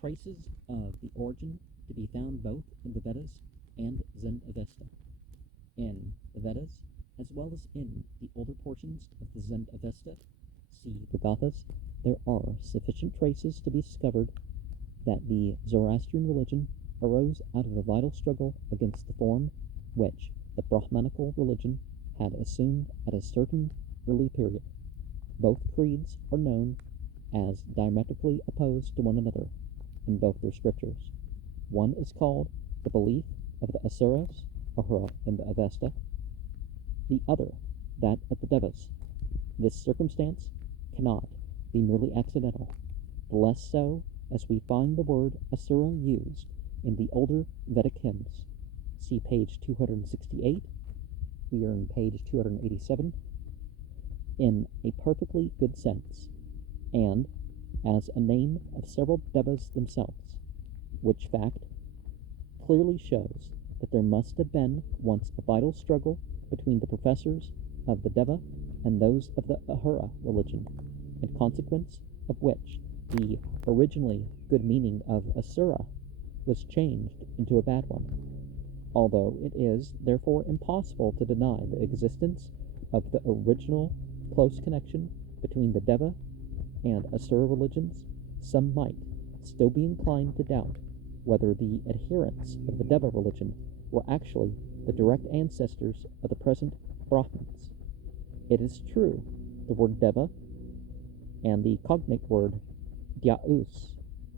traces of the origin to be found both in the Vedas and Zend-Avesta. In the Vedas, as well as in the older portions of the Zend-Avesta, see the Gathas, there are sufficient traces to be discovered that the Zoroastrian religion arose out of a vital struggle against the form which the Brahmanical religion had assumed at a certain early period. Both creeds are known as diametrically opposed to one another in both their scriptures. One is called the belief of the Asuras, Ahura in the Avesta, the other that of the Devas. This circumstance cannot be merely accidental, the less so as we find the word Asura used in the older Vedic hymns. See page 268, we are on page 287, in a perfectly good sense, and as a name of several Devas themselves, which fact clearly shows that there must have been once a vital struggle between the professors of the Deva and those of the Ahura religion, in consequence of which the originally good meaning of Asura was changed into a bad one, although it is therefore impossible to deny the existence of the original close connection between the Deva and Asura religions. Some might still be inclined to doubt whether the adherents of the Deva religion were actually the direct ancestors of the present Brahmins. It is true, the word Deva and the cognate word Dyaus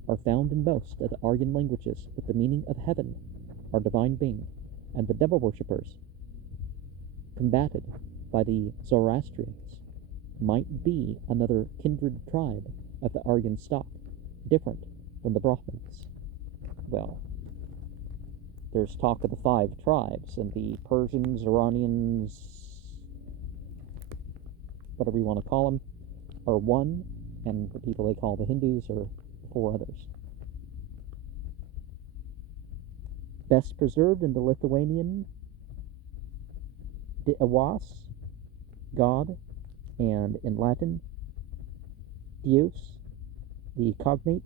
are found in most of the Aryan languages with the meaning of heaven, or divine being, and the Deva worshippers, combated by the Zoroastrians, might be another kindred tribe of the Aryan stock, different from the Brahmins. Well, there's talk of the 5 tribes, and the Persians, Iranians, whatever you want to call them, are one, and the people they call the Hindus are 4 others. Best preserved in the Lithuanian, Dievas, God, and in Latin, Deus, the cognate,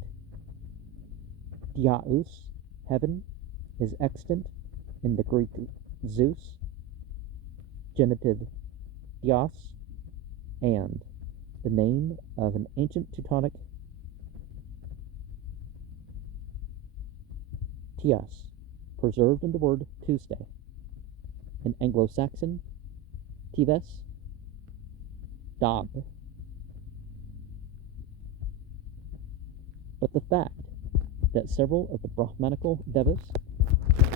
Dyaus, heaven, is extant in the Greek Zeus, genitive Dios, and the name of an ancient Teutonic Tias, preserved in the word Tuesday. In Anglo-Saxon, Tives, Dag. But the fact that several of the Brahmanical Devas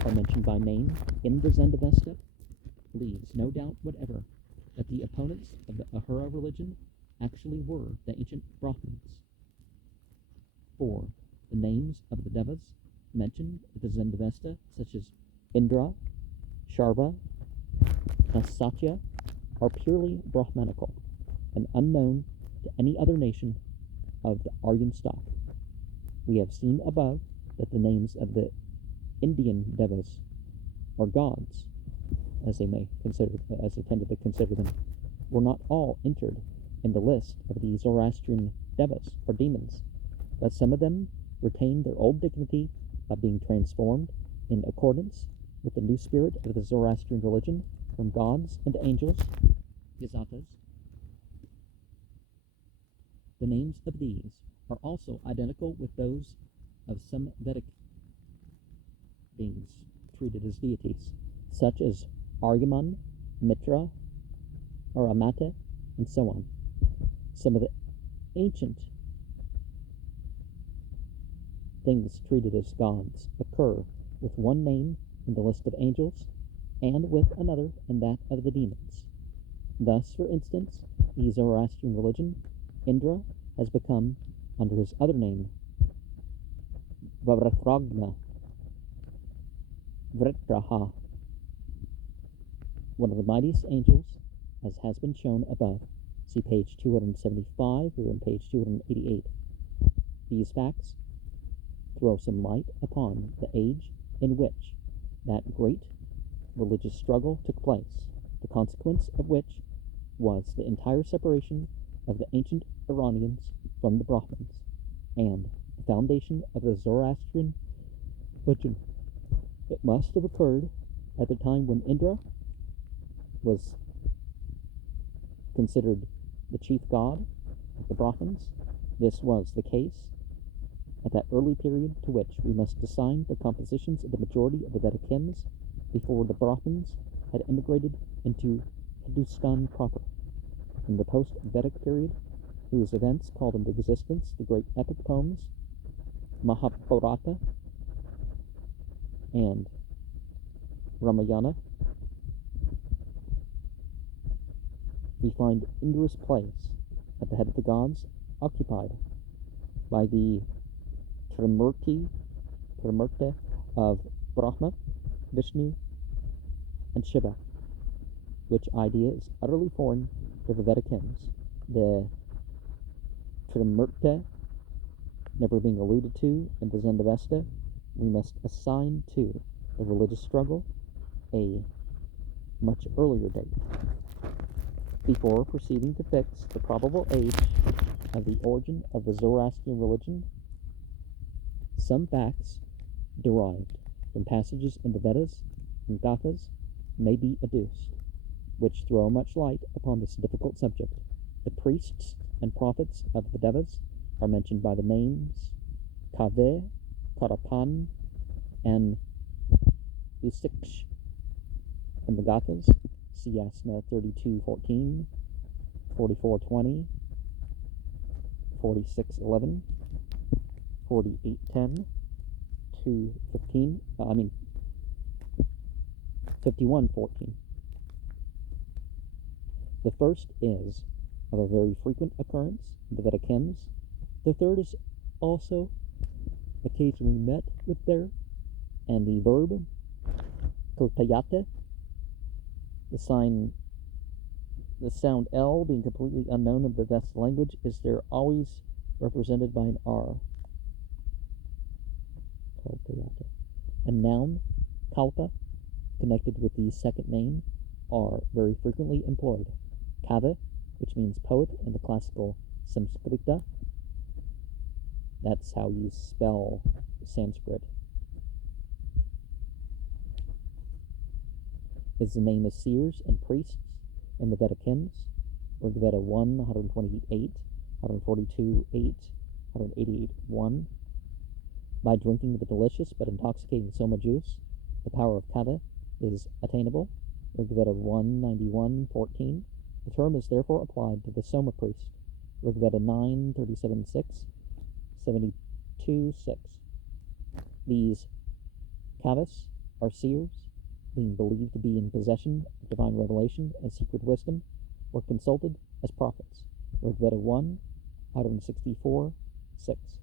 are mentioned by name in the Zend-Avesta leaves no doubt whatever that the opponents of the Ahura religion actually were the ancient Brahmins. For the names of the Devas mentioned in the Zend-Avesta, such as Indra, Sharva, and Satya, are purely Brahmanical and unknown to any other nation of the Aryan stock. We have seen above that the names of the Indian Devas, or gods, as they tended to consider them, were not all entered in the list of the Zoroastrian Devas, or demons, but some of them retained their old dignity by being transformed in accordance with the new spirit of the Zoroastrian religion from gods and angels, Gazatas. The names of these are also identical with those of some Vedic beings treated as deities, such as Aryaman, Mitra, or Amata, and so on. Some of the ancient things treated as gods occur with one name in the list of angels and with another in that of the demons. Thus, for instance, the Zoroastrian religion, Indra has become, under his other name, Vritraha, one of the mightiest angels, as has been shown above. See page 275, we're on page 288. These facts throw some light upon the age in which that great religious struggle took place, the consequence of which was the entire separation of the ancient Iranians from the Brahmins, and the foundation of the Zoroastrian religion. It must have occurred at the time when Indra was considered the chief god of the Brahmins. This was the case at that early period to which we must assign the compositions of the majority of the Vedic hymns before the Brahmins had immigrated into Hindustan proper. In the post-Vedic period, whose events called into existence the great epic poems Mahabharata and Ramayana, we find Indra's place at the head of the gods occupied by the Trimurti of Brahma, Vishnu, and Shiva, which idea is utterly foreign to the Vedic hymns. The Trimurti never being alluded to in the Zend-Avesta, we must assign to the religious struggle a much earlier date. Before proceeding to fix the probable age of the origin of the Zoroastrian religion, some facts derived from passages in the Vedas and Gathas may be adduced, which throw much light upon this difficult subject. The priests and prophets of the Devas are mentioned by the names Kave, Karapan, and Usiksh. In the Gathas, see Yasna 32:14, 44:20, 46:11, 48:10, 51:14. The first is of a very frequent occurrence in the Vedic hymns. The third is also occasionally met with there, and the verb kultayate, the sound L being completely unknown in the Vesta language, is there always represented by an R. Kultayate. A noun, kalpa, connected with the second name, are very frequently employed. Kava, which means poet in the classical Samskrita. That's how you spell Sanskrit. Is the name of seers and priests in the Vedic hymns. Rig Veda 1, 128, 142:8, 188:1. By drinking the delicious but intoxicating soma juice, the power of kava is attainable. Rig Veda 191:14. The term is therefore applied to the soma priest. Rig Veda 9:37:6, 72:6. These kavas are seers, being believed to be in possession of divine revelation and secret wisdom, were consulted as prophets. Rig Veda 1, 164:6.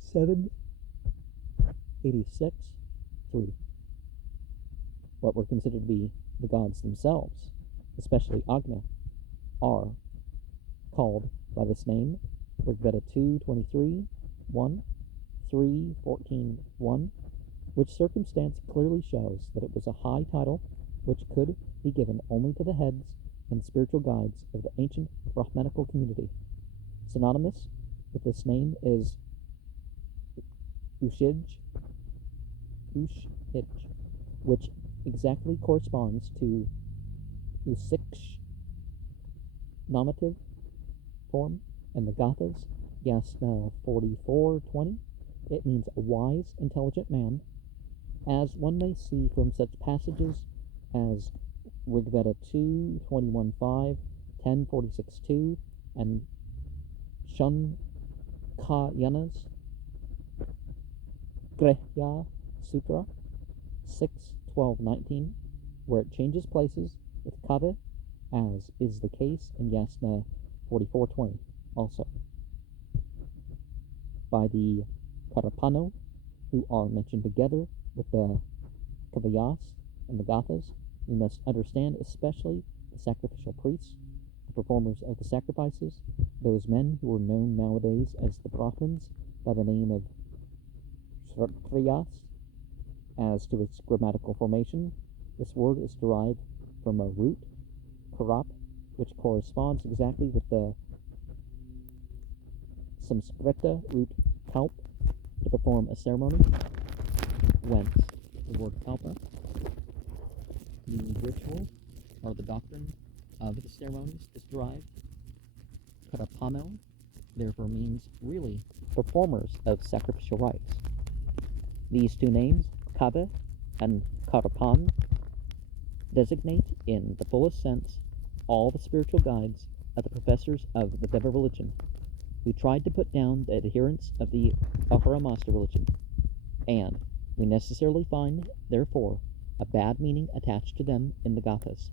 786:3. What were considered to be the gods themselves, especially Agnya, are called by this name. Rig Veda 2:23:1, 3:14:1, which circumstance clearly shows that it was a high title which could be given only to the heads and spiritual guides of the ancient Brahmanical community. Synonymous with this name is Ushij, which exactly corresponds to Usiksh nominative form in the Gathas, Yasna 44:20. It means a wise, intelligent man, as one may see from such passages as Rig Veda 2:21:5, 10:46:2, and Shankayana's Grehya Sutra 6:12:19, where it changes places with kava, as is the case in Yasna 44:20 also. By the Karapano, who are mentioned together with the Kavayas and the Gathas, we must understand especially the sacrificial priests, the performers of the sacrifices, those men who are known nowadays as the Brahmins by the name of Kshatriyas. As to its grammatical formation, this word is derived from a root, karap, which corresponds exactly with the Samskrita root kalp, to perform a ceremony, whence the word kalpa. The rituals or the doctrine of the ceremonies is derived. Karapano therefore means really performers of sacrificial rites. These two names, Kava and Karapan, designate in the fullest sense all the spiritual guides of the professors of the Deva religion, who tried to put down the adherents of the Ahura Mazda religion, and we necessarily find, therefore, a bad meaning attached to them in the Gathas.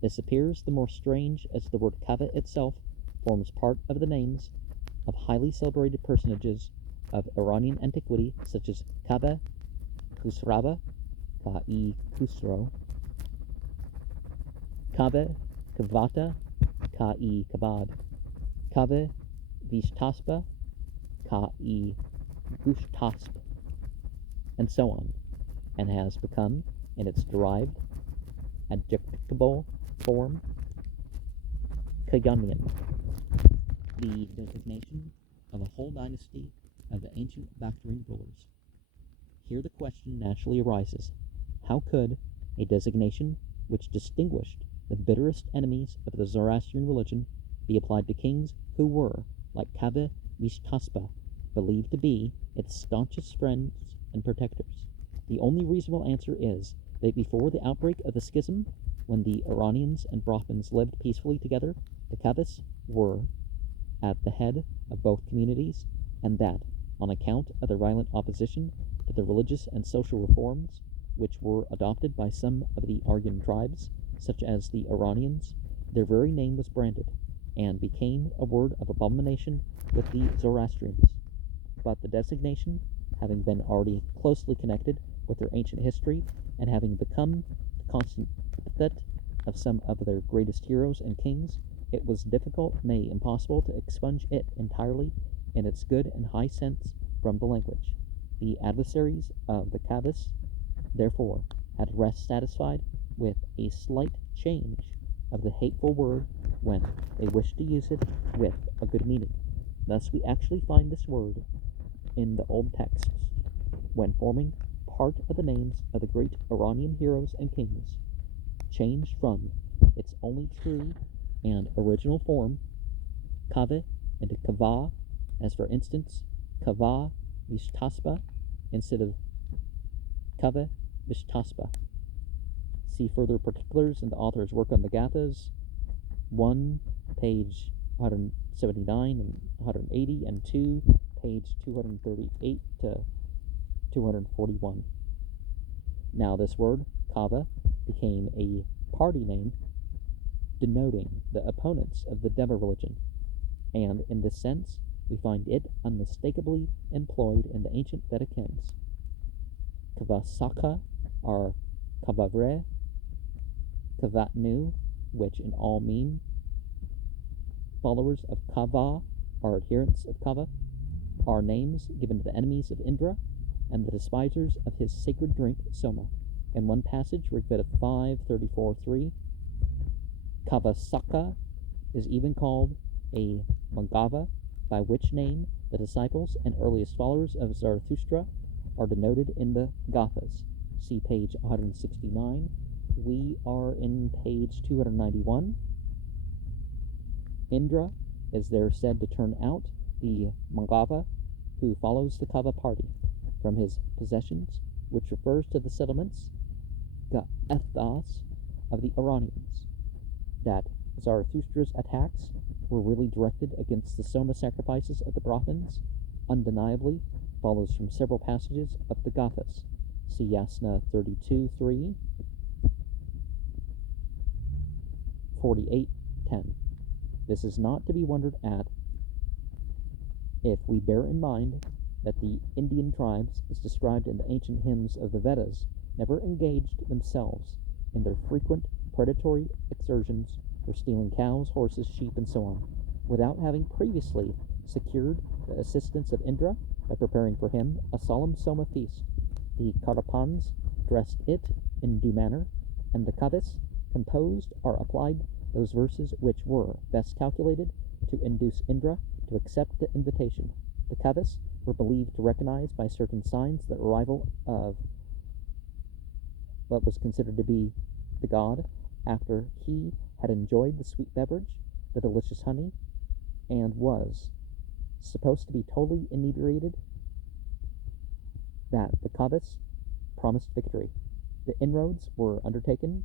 This appears the more strange as the word Kava itself forms part of the names of highly celebrated personages of Iranian antiquity, such as Kava Khusrava, Ka-i Khusro, Kava Kavata, Ka-i Kabad, Kava Vishtaspa, Ka-i Gushtasp, and so on, and has become, in its derived adjectival form, Kayanyan, the designation of a whole dynasty of the ancient Bactrian rulers. Here the question naturally arises, how could a designation which distinguished the bitterest enemies of the Zoroastrian religion be applied to kings who were, like Kava Vishtaspa, believed to be its staunchest friends and protectors? The only reasonable answer is that before the outbreak of the schism, when the Iranians and Brahmins lived peacefully together, the Kavas were at the head of both communities, and that, on account of their violent opposition to the religious and social reforms which were adopted by some of the Aryan tribes, such as the Iranians, their very name was branded, and became a word of abomination with the Zoroastrians. But the designation, having been already closely connected with their ancient history, and having become the constant epithet of some of their greatest heroes and kings, it was difficult, nay, impossible, to expunge it entirely in its good and high sense from the language. The adversaries of the Kavas, therefore, had rest satisfied with a slight change of the hateful word when they wished to use it with a good meaning. Thus we actually find this word in the old texts, when forming part of the names of the great Iranian heroes and kings, changed from its only true and original form, Kava, into Kava, as for instance, Kava Vishtaspa instead of Kava Vishtaspa. See further particulars in the author's work on the Gathas, 1, page 179 and 180, and 2, page 238 to 241. Now this word, Kava, became a party name denoting the opponents of the Deva religion, and in this sense we find it unmistakably employed in the ancient Vedic hymns. Kavasaka are Kavavre, Kavatnu, which in all mean followers of Kava, or adherents of Kava, are names given to the enemies of Indra and the despisers of his sacred drink, Soma. In one passage, Rigveda 5:34-3, Kavasaka is even called a Magava, by which name the disciples and earliest followers of Zarathustra are denoted in the Gathas. See page 169. We are in page 291. Indra is there said to turn out the Magava who follows the Kava party from his possessions, which refers to the settlements, Ga'ethas, of the Iranians. That Zarathustra's attacks were really directed against the Soma sacrifices of the Brahmins undeniably follows from several passages of the Gathas. See Yasna 32:3, 48:10. This is not to be wondered at if we bear in mind that the Indian tribes, as described in the ancient hymns of the Vedas, never engaged themselves in their frequent predatory exertions for stealing cows, horses, sheep, and so on, without having previously secured the assistance of Indra by preparing for him a solemn Soma feast. The Karapans dressed it in due manner, and the Kavas composed or applied those verses which were best calculated to induce Indra to accept the invitation. The Kavas were believed to recognize by certain signs the arrival of what was considered to be the god after he had enjoyed the sweet beverage, the delicious honey, and was supposed to be totally inebriated, that the kavas promised victory. The inroads were undertaken,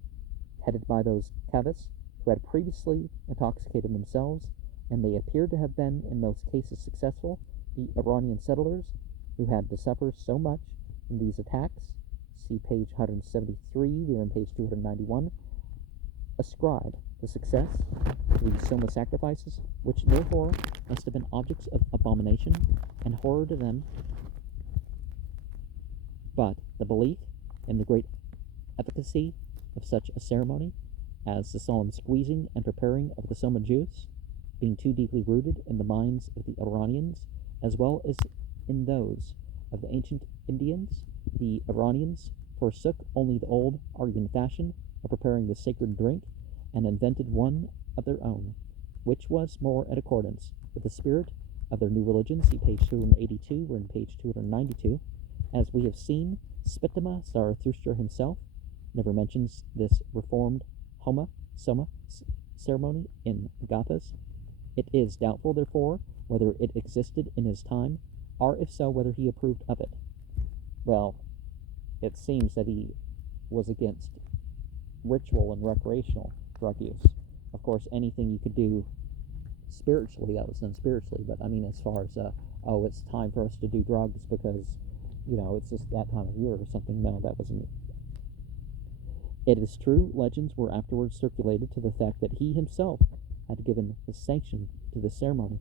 headed by those kavas who had previously intoxicated themselves, and they appeared to have been in most cases successful. The Iranian settlers, who had to suffer so much from these attacks, see page 173, we're on page 291, ascribed the success to these soma sacrifices, which therefore must have been objects of abomination and horror to them. But the belief in the great efficacy of such a ceremony as the solemn squeezing and preparing of the soma juice, being too deeply rooted in the minds of the Iranians, as well as in those of the ancient Indians, the Iranians forsook only the old Aryan fashion of preparing the sacred drink, and invented one of their own, which was more in accordance with the spirit of their new religion. See page 282, we're in page 292. As we have seen, Spitama Zarathustra himself never mentions this reformed soma ceremony in the Gathas. It is doubtful, therefore, whether it existed in his time, or if so, whether he approved of it. Well, it seems that he was against ritual and recreational drug use. Of course, anything you could do spiritually, that was done spiritually, but I mean, as far as, it's time for us to do drugs because, it's just that time of year or something, no, that wasn't it. It is true, legends were afterwards circulated to the fact that he himself had given his sanction to the ceremony,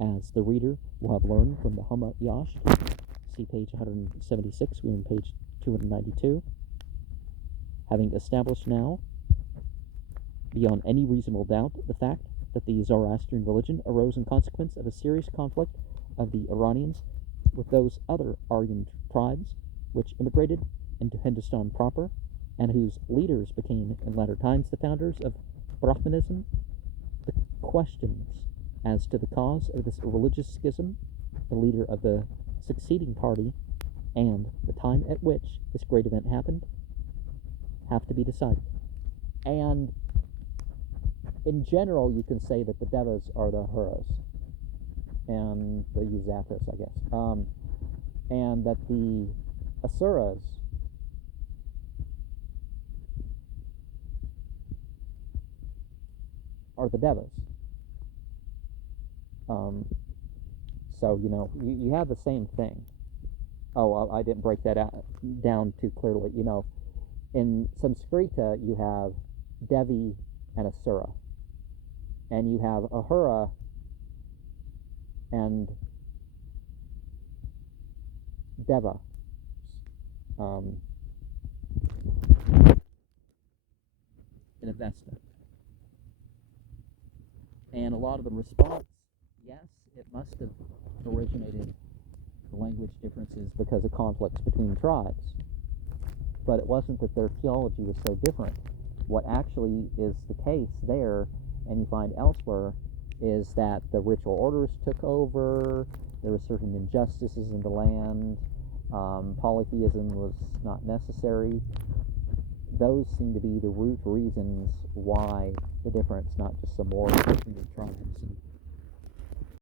as the reader will have learned from the Homa Yash, see page 176, we're in page 292. Having established now, beyond any reasonable doubt, the fact that the Zoroastrian religion arose in consequence of a serious conflict of the Iranians with those other Aryan tribes which immigrated into Hindustan proper, and whose leaders became in latter times the founders of Brahmanism, the questions as to the cause of this religious schism, the leader of the succeeding party, and the time at which this great event happened, have to be decided. And in general, you can say that the Devas are the Huras, and the Zathas, I guess, and that the Asuras are the Devas. So, you have the same thing. Oh, I didn't break that down too clearly. In Sanskrita, you have Devi and Asura, and you have Ahura and Deva. In Avesta. And a lot of the response, yes, it must have originated the language differences because of conflicts between tribes. But it wasn't that their theology was so different. What actually is the case there, and you find elsewhere, is that the ritual orders took over, there were certain injustices in the land, polytheism was not necessary. Those seem to be the root reasons why the difference, not just some wars between the tribes. And